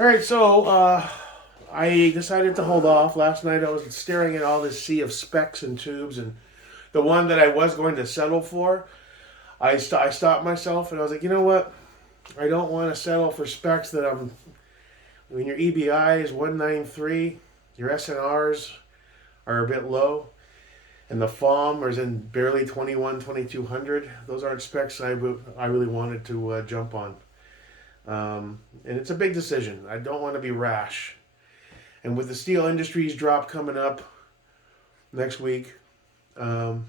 All right, so I decided to hold off. Last night I was staring at all this sea of specs and tubes, and the one that I was going to settle for, I stopped myself and I was like, you know what? I don't want to settle for specs that I'm. When your EBI is 193, your SNRs are a bit low, and the FOM is in barely 21, 2200. Those aren't specs I really wanted to jump on. And it's a big decision. I don't want to be rash. And with the steel industries drop coming up next week, um,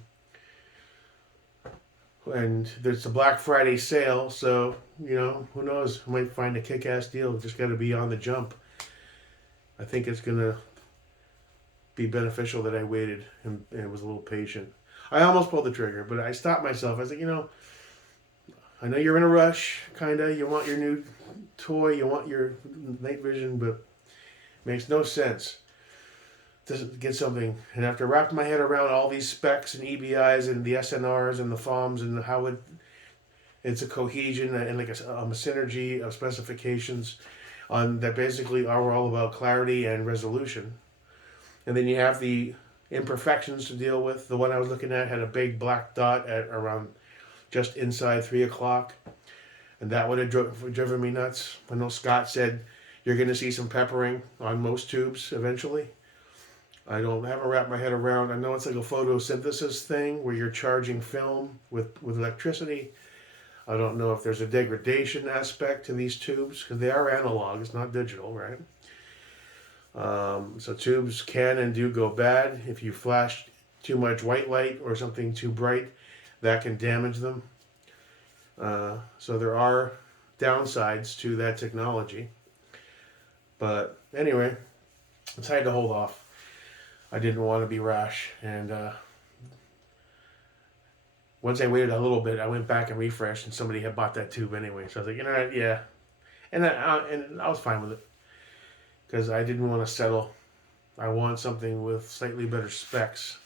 and there's a Black Friday sale, so who knows? I might find a kick-ass deal. Just got to be on the jump. I think it's gonna be beneficial that I waited and was a little patient. I almost pulled the trigger, but I stopped myself. I was like, I know you're in a rush, kinda. You want your new toy, you want your night vision, but it makes no sense to get something. And after wrapping my head around all these specs and EBIs and the SNRs and the FOMs and how it's a cohesion and like a synergy of specifications on that basically are all about clarity and resolution. And then you have the imperfections to deal with. The one I was looking at had a big black dot at around just inside 3 o'clock, and that would have driven me nuts. I know Scott said you're going to see some peppering on most tubes eventually. Haven't wrapped my head around. I know it's like a photosynthesis thing where you're charging film with electricity. I don't know if there's a degradation aspect to these tubes because they are analog. It's not digital, right? So tubes can and do go bad if you flash too much white light or something too bright. That can damage them. So there are downsides to that technology. But anyway, I decided to hold off. I didn't want to be rash. And once I waited a little bit, I went back and refreshed, and somebody had bought that tube anyway. So I was like, you know what, yeah. And I was fine with it because I didn't want to settle. I want something with slightly better specs.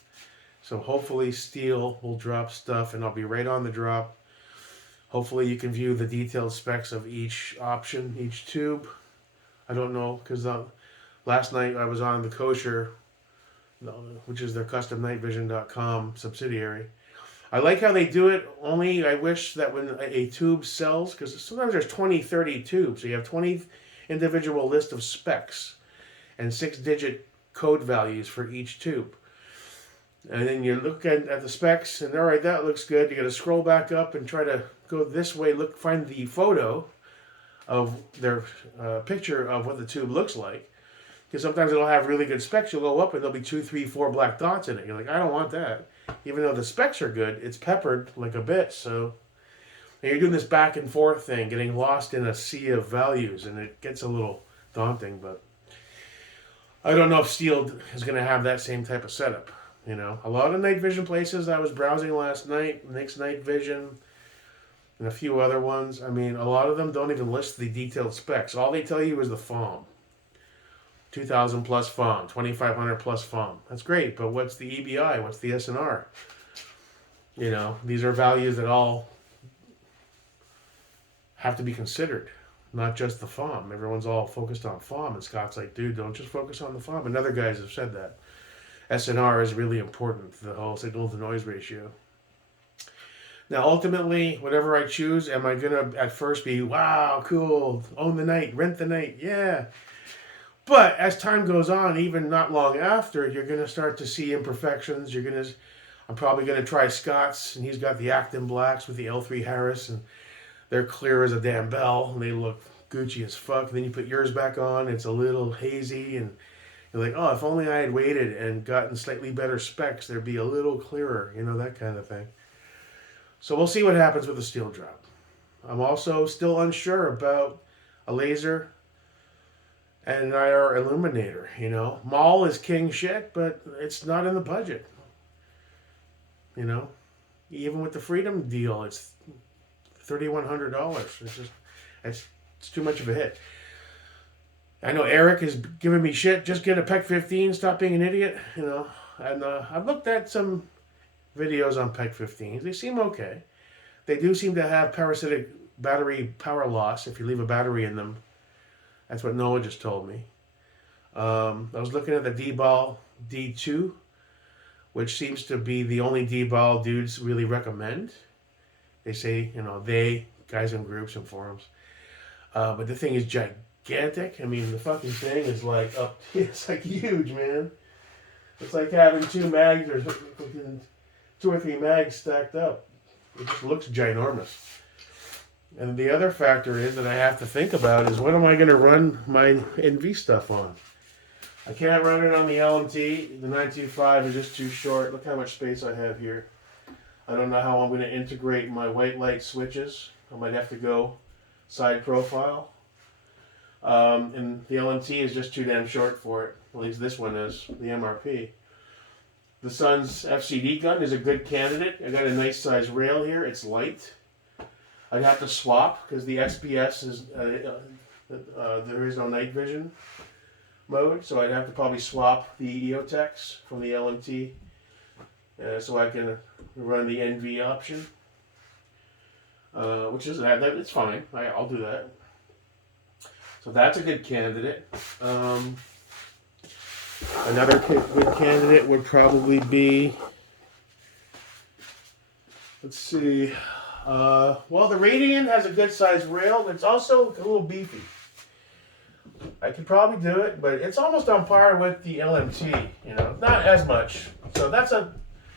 So hopefully Steele will drop stuff and I'll be right on the drop. Hopefully you can view the detailed specs of each option, each tube. I don't know because last night I was on the Kosher, which is their customnightvision.com subsidiary. I like how they do it, only I wish that when a tube sells, because sometimes there's 20, 30 tubes, so you have 20 individual list of specs and 6-digit code values for each tube. And then you look at the specs, and all right, that looks good. You got to scroll back up and try to go this way. Find the photo of their picture of what the tube looks like. Because sometimes it'll have really good specs. You'll go up and there'll be 2, 3, 4 black dots in it. You're like, I don't want that. Even though the specs are good, it's peppered like a bit. So and you're doing this back and forth thing, getting lost in a sea of values, and it gets a little daunting. But I don't know if Steele is going to have that same type of setup. A lot of night vision places I was browsing last night, Nick's Night Vision, and a few other ones. I mean, a lot of them don't even list the detailed specs. All they tell you is the FOM. 2,000 plus FOM, 2,500 plus FOM. That's great, but what's the EBI? What's the SNR? These are values that all have to be considered, not just the FOM. Everyone's all focused on FOM, and Scott's like, dude, don't just focus on the FOM. And other guys have said that. SNR is really important, the whole signal to noise ratio. Now, ultimately, whatever I choose, am I going to at first be, wow, cool, own the night, rent the night, yeah. But as time goes on, even not long after, you're going to start to see imperfections. I'm probably going to try Scott's, and he's got the Acton Blacks with the L3 Harris, and they're clear as a damn bell, and they look Gucci as fuck. And then you put yours back on, it's a little hazy, and you're like, oh, if only I had waited and gotten slightly better specs, they'd be a little clearer, that kind of thing. So we'll see what happens with the Steele drop. I'm also still unsure about a laser and an IR illuminator. Mall is king shit, but it's not in the budget. Even with the Freedom deal, it's $3,100. It's too much of a hit. I know Eric is giving me shit. Just get a PEC 15. Stop being an idiot. And I've looked at some videos on PEC 15s. They seem okay. They do seem to have parasitic battery power loss if you leave a battery in them That's what Noah just told me. I was looking at the D-Ball D2, which seems to be the only D-Ball dudes really recommend. They say, guys in groups and forums. But the thing is gigantic. I mean, the fucking thing is like it's like huge, man. It's like having two mags or two or three mags stacked up. It just looks ginormous. And the other factor is that I have to think about is what am I going to run my NV stuff on? I can't run it on the LMT. The 925 is just too short. Look how much space I have here. I don't know how I'm going to integrate my white light switches. I might have to go side profile. And the LMT is just too damn short for it. At least this one is, the MRP. The Sun's FCD gun is a good candidate. I got a nice size rail here. It's light. I'd have to swap because the XPS is there is no night vision mode, so I'd have to probably swap the EOTechs from the LMT so I can run the NV option, which is it's fine. I'll do that. So that's a good candidate. Another good candidate would probably be, let's see. Well, the Radiant has a good sized rail, but it's also a little beefy. I could probably do it, but it's almost on par with the LMT, not as much. So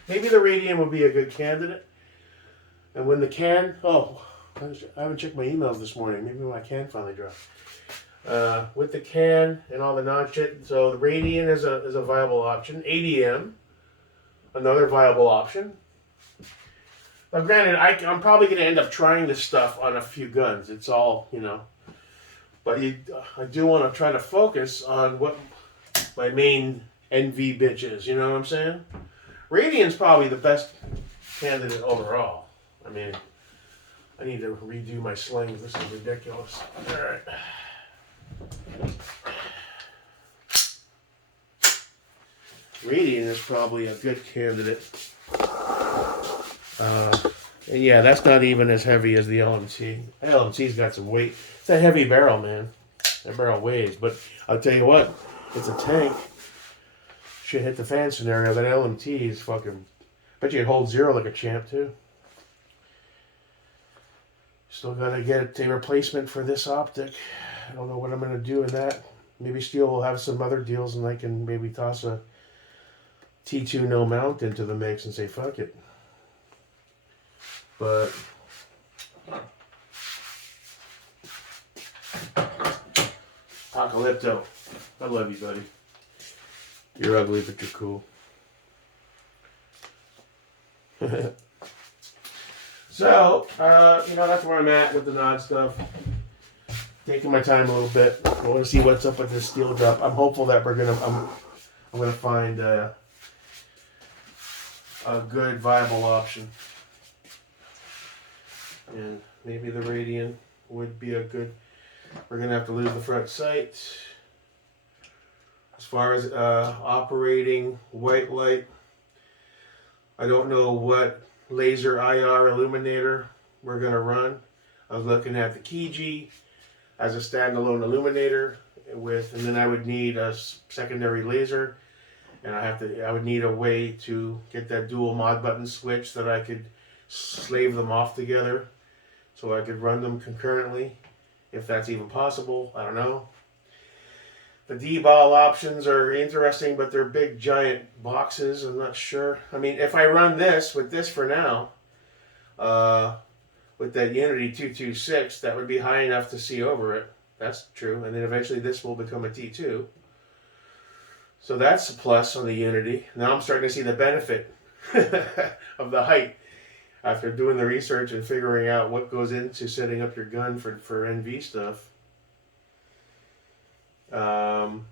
maybe the Radiant would be a good candidate. And when the can, I haven't checked my emails this morning. Maybe my can finally dropped. With the can and all the non-shit, so the Radiant is a viable option. ADM, another viable option. Now, granted, I'm probably going to end up trying this stuff on a few guns. It's all, But I do want to try to focus on what my main NV bitch is. You know what I'm saying? Radiant's probably the best candidate overall. I mean, I need to redo my slings. This is ridiculous. All right. Radiant is probably a good candidate. And yeah, that's not even as heavy as the LMT. The LMT's got some weight. It's a heavy barrel, man. That barrel weighs. But I'll tell you what, it's a tank. Shit hit the fan scenario. That LMT is fucking... Bet you it holds zero like a champ, too. Still gotta get a replacement for this optic. I don't know what I'm gonna do in that. Maybe Steele will have some other deals and I can maybe toss a T2 no mount into the mix and say, fuck it. But Apocalypto, I love you, buddy. You're ugly, but you're cool. So, that's where I'm at with the Nod stuff. Taking my time a little bit. I want to see what's up with this Steele drop. I'm hopeful that I'm gonna find a good viable option. And maybe the Radiant would be a good... We're going to have to lose the front sight. As far as operating white light, I don't know what laser IR illuminator we're going to run. I was looking at the Kiji as a standalone illuminator and then I would need a secondary laser, and I would need a way to get that dual mod button switch that I could slave them off together. So I could run them concurrently, if that's even possible. I don't know. The D-ball options are interesting, but they're big, giant boxes. I'm not sure. I mean, if I run this with this for now, with that Unity 226, that would be high enough to see over it. That's true. And then eventually this will become a T2. So that's a plus on the Unity. Now I'm starting to see the benefit of the height. After doing the research and figuring out what goes into setting up your gun for NV stuff. And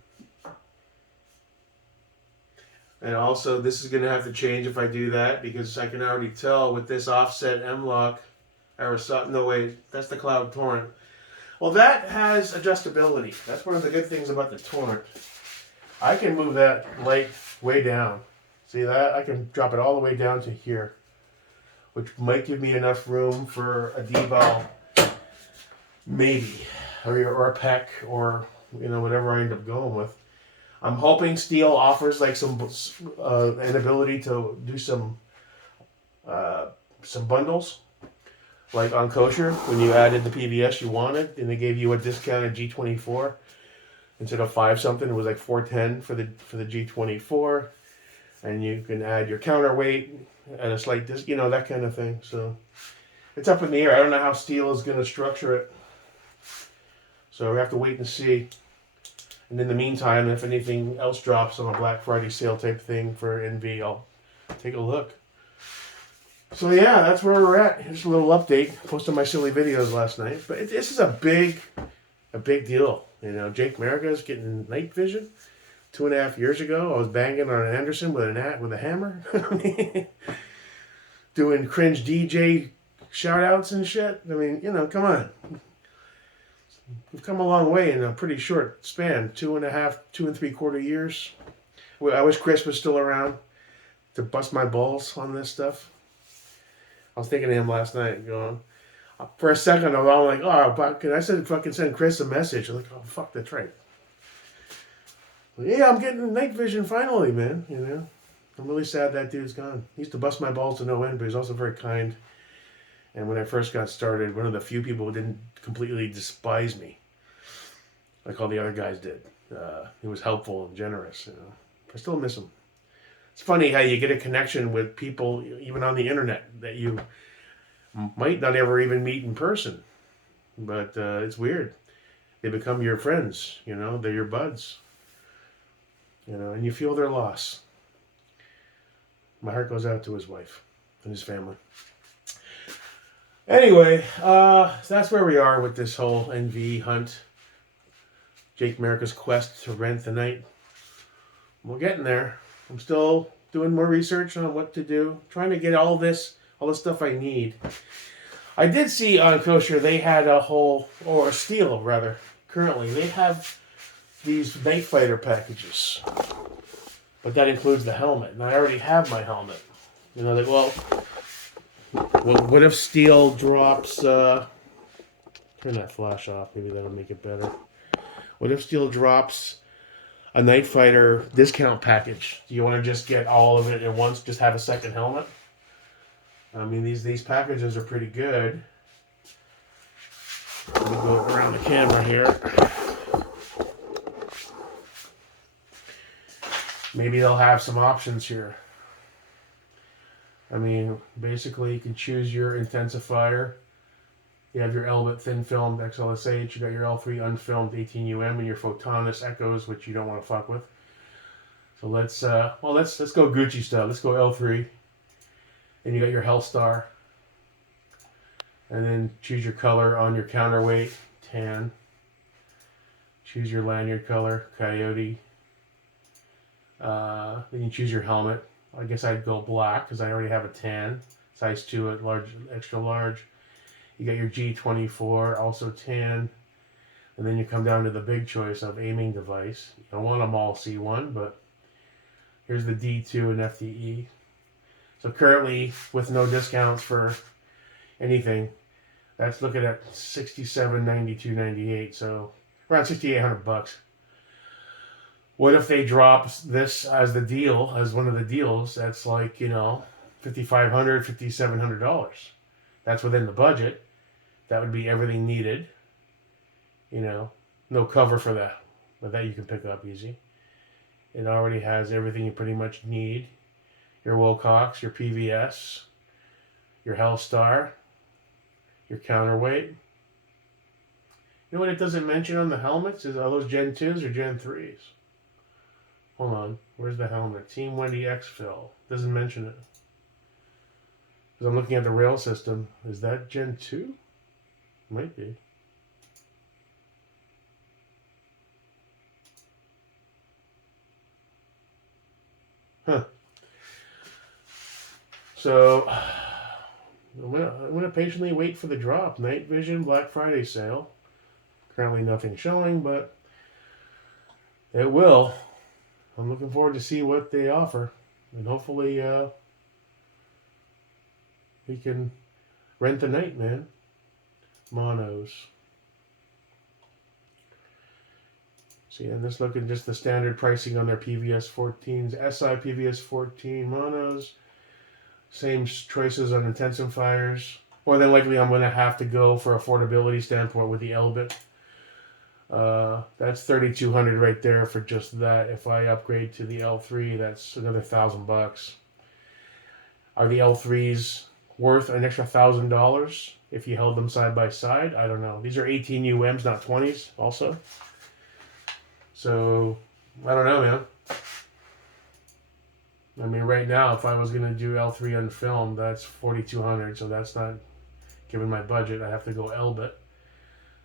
also, this is going to have to change if I do that, because I can already tell with this offset M-lock, no wait, that's the Cloud Torrent. Well, that has adjustability. That's one of the good things about the Torrent. I can move that light way down. See that? I can drop it all the way down to here, which might give me enough room for a D-ball, maybe. or a Peck, or whatever I end up going with. I'm hoping Steele offers like an ability to do some bundles, like on kosher when you added the PVS you wanted, and they gave you a discounted G24 instead of 5 something. It was like 410 for the G24, and you can add your counterweight at a slight that kind of thing. So it's up in the air. I don't know how Steele is going to structure it, so we have to wait and see. And in the meantime, if anything else drops on a Black Friday sale type thing for NV, I'll take a look. So yeah, that's where we're at. Here's a little update. Posted my silly videos last night, but this is a big deal. Jake America's getting night vision. 2.5 years ago, I was banging on an Anderson with a hammer, doing cringe DJ shout outs and shit. I mean, come on. We've come a long way in a pretty short span, 2.5 years. I wish Chris was still around to bust my balls on this stuff. I was thinking of him last night, going, for a second, I was all like, oh, I said fucking send Chris a message. I'm like, oh, fuck, that's right. But yeah, I'm getting night vision finally, man, I'm really sad that dude's gone. He used to bust my balls to no end, but he's also very kind. And when I first got started, one of the few people who didn't completely despise me, like all the other guys did. He was helpful and generous. I still miss him. It's funny how you get a connection with people, even on the internet, that you might not ever even meet in person. But it's weird. They become your friends. They're your buds. And you feel their loss. My heart goes out to his wife and his family. Anyway, that's where we are with this whole NV hunt. Jake America's quest to rent the night. We're getting there. I'm still doing more research on what to do. Trying to get all the stuff I need. I did see on Kosher they had or Steele rather, currently, they have these Night Fighter packages. But that includes the helmet. And I already have my helmet. What if Steele drops... turn that flash off. Maybe that'll make it better. What if Steele drops a Night Fighter discount package? Do you want to just get all of it at once? Just have a second helmet? I mean, these packages are pretty good. Let me go around the camera here. Maybe they'll have some options here. I mean, basically, you can choose your intensifier. You have your Elbit thin filmed XLSH. You got your L3 unfilmed 18UM and your Photonus Echoes, which you don't want to fuck with. So let's go Gucci style. Let's go L3. And you got your Hellstar. And then choose your color on your counterweight, tan. Choose your lanyard color, Coyote. Then you choose your helmet. I guess I'd go black because I already have a tan. Size 2 at large, extra large. You got your G24, also tan. And then you come down to the big choice of aiming device. You don't want them all C1, but here's the D2 and FTE. So currently, with no discounts for anything, that's looking at $67.92.98. So around $6,800. What if they drop this as the deal, as one of the deals? That's like, $5,500, $5,700. That's within the budget. That would be everything needed. No cover for that. But that you can pick up easy. It already has everything you pretty much need. Your Wilcox, your PVS, your Hellstar, your counterweight. You know what it doesn't mention on the helmets? Are those Gen 2s or Gen 3s? Hold on. Where's the helmet? Team Wendy Exfil. Doesn't mention it. Because I'm looking at the rail system. Is that Gen 2? Might be. Huh. So, I'm gonna patiently wait for the drop. Night Vision Black Friday sale. Currently nothing showing, but it will. I'm looking forward to see what they offer. And hopefully we can rent the night, man. Monos. See, and just looking just the standard pricing on their PVS 14s, SI PVS 14 monos. Same choices on intensifiers. More than likely, I'm going to have to go for affordability standpoint with the Elbit. That's $3,200 right there for just that. If I upgrade to the L3, that's another $1,000. Are the L3s worth an extra $1,000 if you held them side by side? I don't know. These are 18 UMs, not 20s, also. So I don't know, man. I mean, right now, if I was gonna do L3 on film, that's $4,200. So that's not given my budget. I have to go Elbit.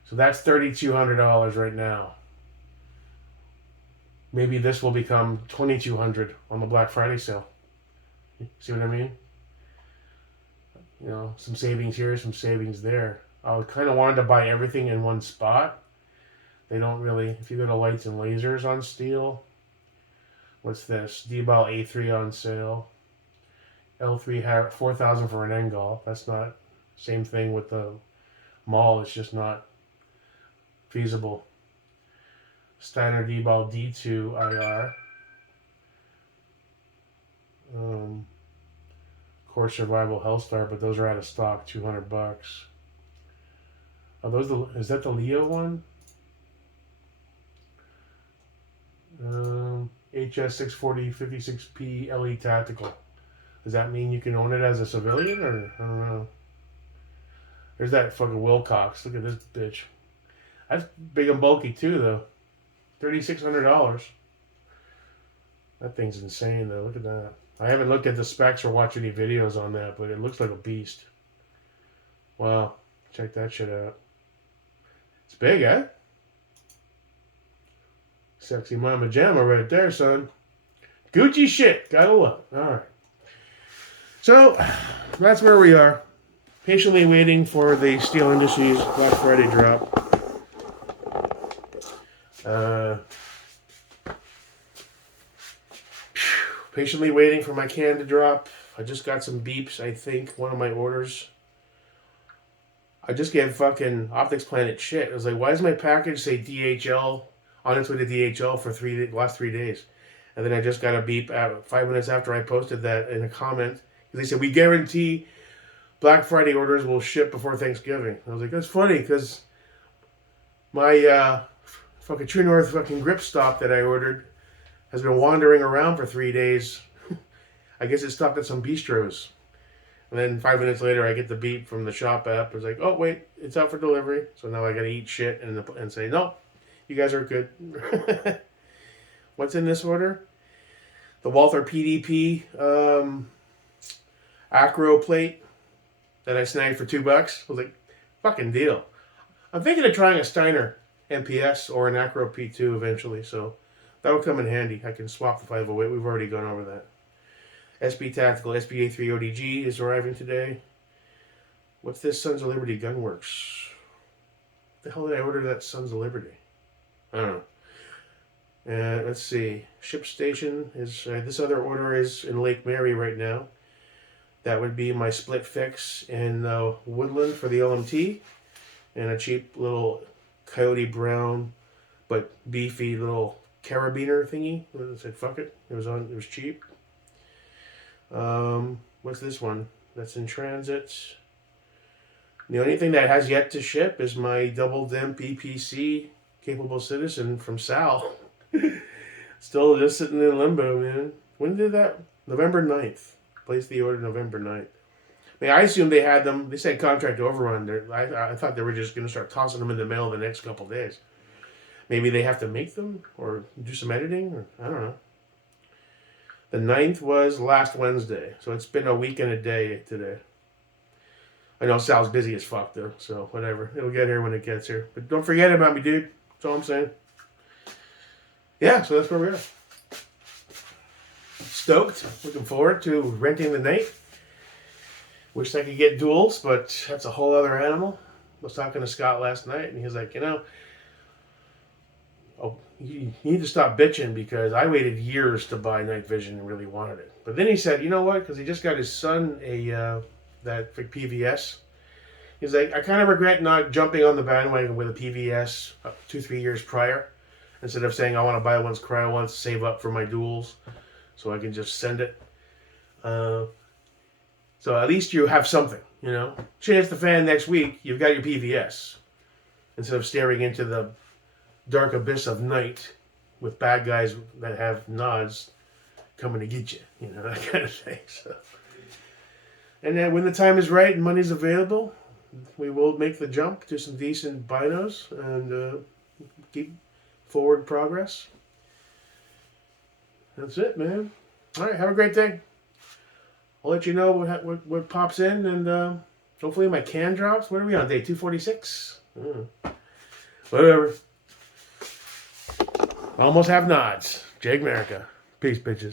So that's $3,200 right now. Maybe this will become $2,200 on the Black Friday sale. See what I mean? You know, some savings here, some savings there. I kind of wanted to buy everything in one spot. They don't really. If you go to lights and lasers on Steele, what's this? D-Ball A3 on sale. L3 $4,000 for an Engol. That's not. Same thing with the mall. It's just not feasible. Steiner D-Ball D2 IR. Core Survival Hellstar, but those are out of stock. $200. Are those the? Is that the Leo one? HS 640 56P LE Tactical. Does that mean you can own it as a civilian, or I don't know? There's that fucking Wilcox. Look at this bitch. That's big and bulky too, though. $3,600. That thing's insane, though. Look at that. I haven't looked at the specs or watched any videos on that, but it looks like a beast. Wow. Check that shit out. It's big, eh? Sexy mama jamma right there, son. Gucci shit. Gotta love. Alright. So, that's where we are. Patiently waiting for the Steel Industries Black Friday drop. Patiently waiting for my can to drop. I just got some beeps, I think. One of my orders. I just gave fucking Optics Planet shit. I was like, why does my package say DHL, on its way to DHL for the last 3 days? And then I just got a beep 5 minutes after I posted that in a comment. They said, we guarantee Black Friday orders will ship before Thanksgiving. I was like, that's funny, because my fucking True North fucking grip stop that I ordered has been wandering around for 3 days. I guess it stopped at some bistros. And then 5 minutes later, I get the beep from the shop app. It's like, oh, wait, it's out for delivery. So now I got to eat shit and say, no, you guys are good. What's in this order? The Walther PDP Acro plate that I snagged for $2. I was like, fucking deal. I'm thinking of trying a Steiner MPS or an Acro P2 eventually, so that'll come in handy. I can swap the 508. We've already gone over that. SB Tactical SBA 3 ODG is arriving today. What's this Sons of Liberty Gunworks? What the hell did I order that Sons of Liberty? I don't know. Let's see. Ship station is this other order is in Lake Mary right now. That would be my split fix in Woodland for the LMT, and a cheap little coyote brown but beefy little carabiner thingy. I said fuck it. It was cheap. What's this one? That's in transit. The only thing that has yet to ship is my double dimp EPC capable citizen from Sal. Still just sitting in limbo, man. When did that? November 9th. Placed the order November 9th. I mean, I assumed they had them. They said contract overrun. I thought they were just going to start tossing them in the mail the next couple days. Maybe they have to make them or do some editing, or I don't know. The 9th was last Wednesday, so it's been a week and a day today. I know Sal's busy as fuck, though, so whatever. It'll get here when it gets here. But don't forget about me, dude. That's all I'm saying. Yeah, so that's where we are. Stoked. Looking forward to renting the night. Wish I could get duals, but that's a whole other animal. I was talking to Scott last night, and he was like, oh, you need to stop bitching because I waited years to buy night vision and really wanted it. But then he said, you know what? Because he just got his son that for PVS. He's like, I kind of regret not jumping on the bandwagon with a PVS 2-3 years prior. instead of saying I want to buy once, cry once, save up for my duels, so I can just send it. So at least you have something, you know. Chance the fan next week, you've got your PVS. Instead of staring into the dark abyss of night with bad guys that have nods coming to get you, you know, that kind of thing. So, and then when the time is right and money's available, we will make the jump to some decent binos and keep forward progress. That's it, man. All right, have a great day. I'll let you know what pops in, and hopefully my can drops. What are we on, day 246? Whatever. Almost have nods. Jake America. Peace, bitches.